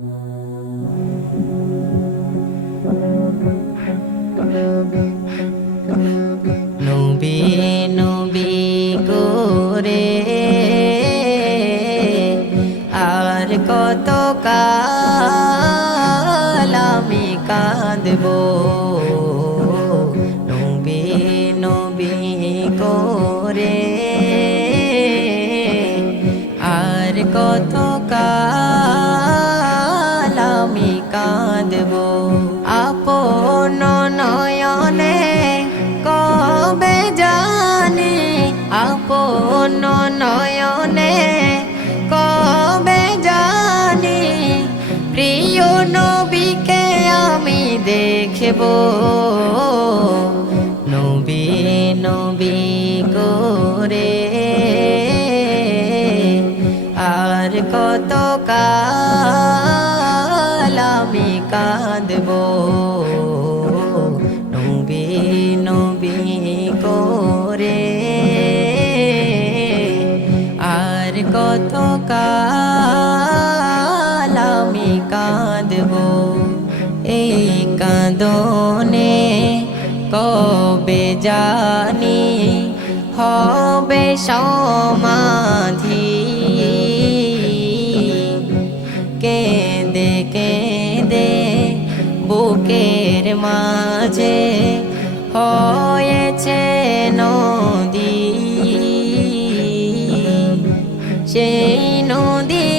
নবী নবী করে আর কত কাল আমি কাঁদব? নবী নবী করে আর কত কাঁদব। আপন নয়নে কবে জানি? আপন নয়নে কবে জানি? প্রিয় নবীকে আমি দেখব। নবী নবী করে আর কত কাল করে। আর কত কাল আমি কাঁদব এই কাঁদনে? কবে জানি হবে সমাধি। কেঁদে কেঁদে বুকের মাঝে হয়েছে নদী। সেই নদী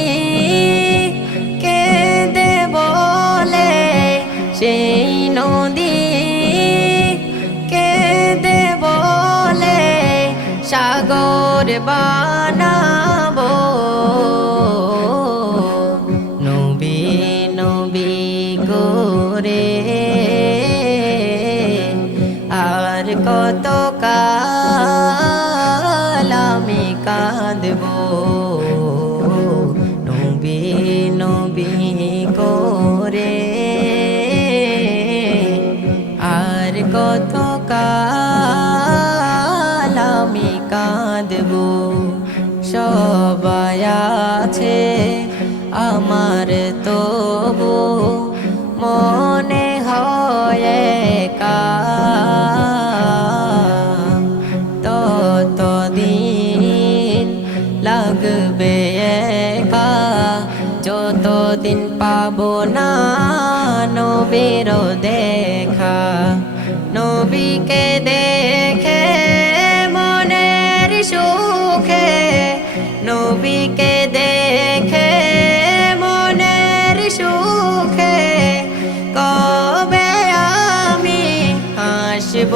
কেঁদে বলে? সেই নদী কেঁদে বলে? সাগর বানাবো। নবী নবী করে কত কাল আমি কাঁদব। নবী নবী করে আর কত কাল আমি কাঁদব। সবাই আছে আমার তবু মনে হয় লাগবে একা যতদিন পাবো না নবীর দেখা, নবীকে দেখে মনের সুখে, নবীকে দেখে মনের সুখে, কবে আমি হাসব?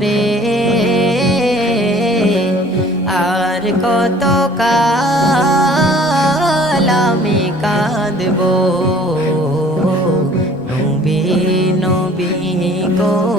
রে আর কত কাল আমি কাঁদব। নবী নবী গো।